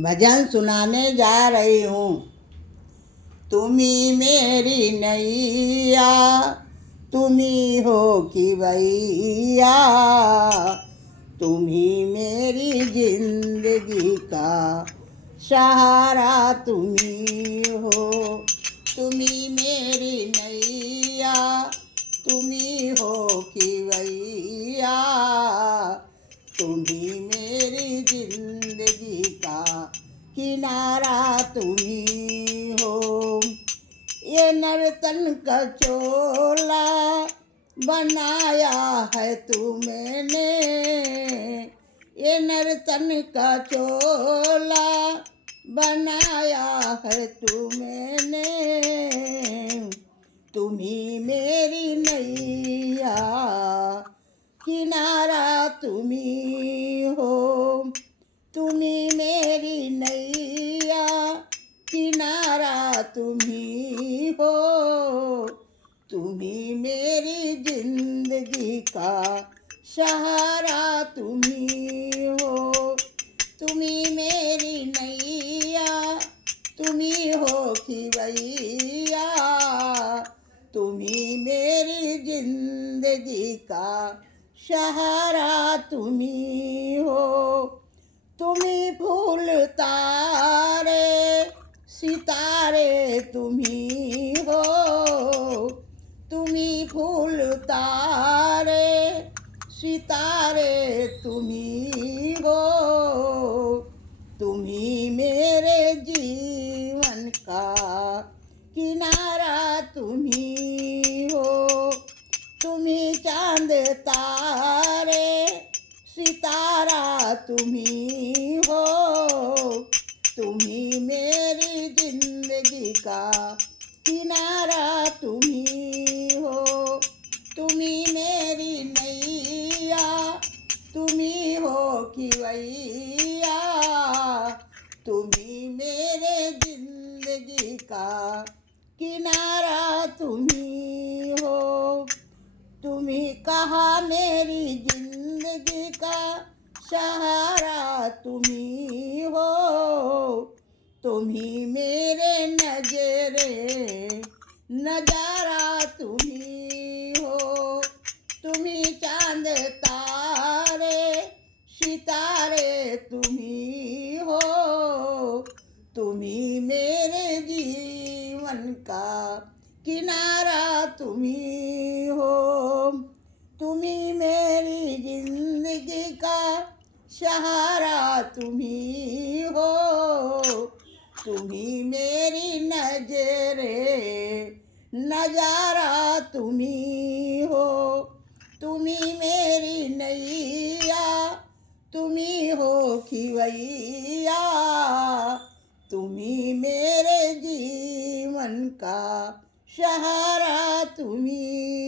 भजन सुनाने जा रही हूँ। तुम्ही मेरी नैया, तुम्ही हो कि भैया, तुम्ही मेरी जिंदगी का सहारा तुम्ही हो। तुम्ही मेरी नैया, तुम्ही हो कि भैया, तुम्ही मेरी जिंदगी का किनारा तुम्ही हो। ये नर्तन का चोला बनाया है तुमने, ये नर्तन का चोला बनाया है तुमने। तुम्ही मेरी नैया, किनारा तुम्ही हो। तुम्ही मेरी नैया, किनारा तुम्ही हो। तुम्ही मेरी जिंदगी का सहारा तुम्ही हो। तुम्ही मेरी नैया, तुम्ही हो कि भैया, तुम्ही मेरी जिंदगी का सहारा तुम्ही हो। तुम्ही फूल तारे सितारे तुम्ही हो। तुम्ही फूल तारे सितारे तुम्ही हो। तुम्ही मेरे जीवन का किनारा तुम्ही हो। तुम्ही चांद तारे सितारा तुम्ही हो। तुम्ही मेरी जिंदगी का किनारा तुम्ही हो। तुम्ही मेरी नैया, तुम्ही हो कि भैया, तुम्ही मेरे जिंदगी का किनारा तुम्ही हो। तुम्ही कहा मेरी जिंदगी का सहारा तुम्ही हो। तुम्ही मेरे नजरे नजारा तुम्ही हो। तुम्ही चांद तारे सितारे तुम्ही हो। तुम्ही मेरे जीवन का किनारा तुम्ही हो। तुम्ही मेरी जिंदगी का सहारा तुम्ही हो। तुम्ही मेरी नजरे नजारा तुम्ही हो। तुम्ही मेरी नैया, तुम्ही हो कि भैया, तुम्ही मेरे जीवन का सहारा तुम्ही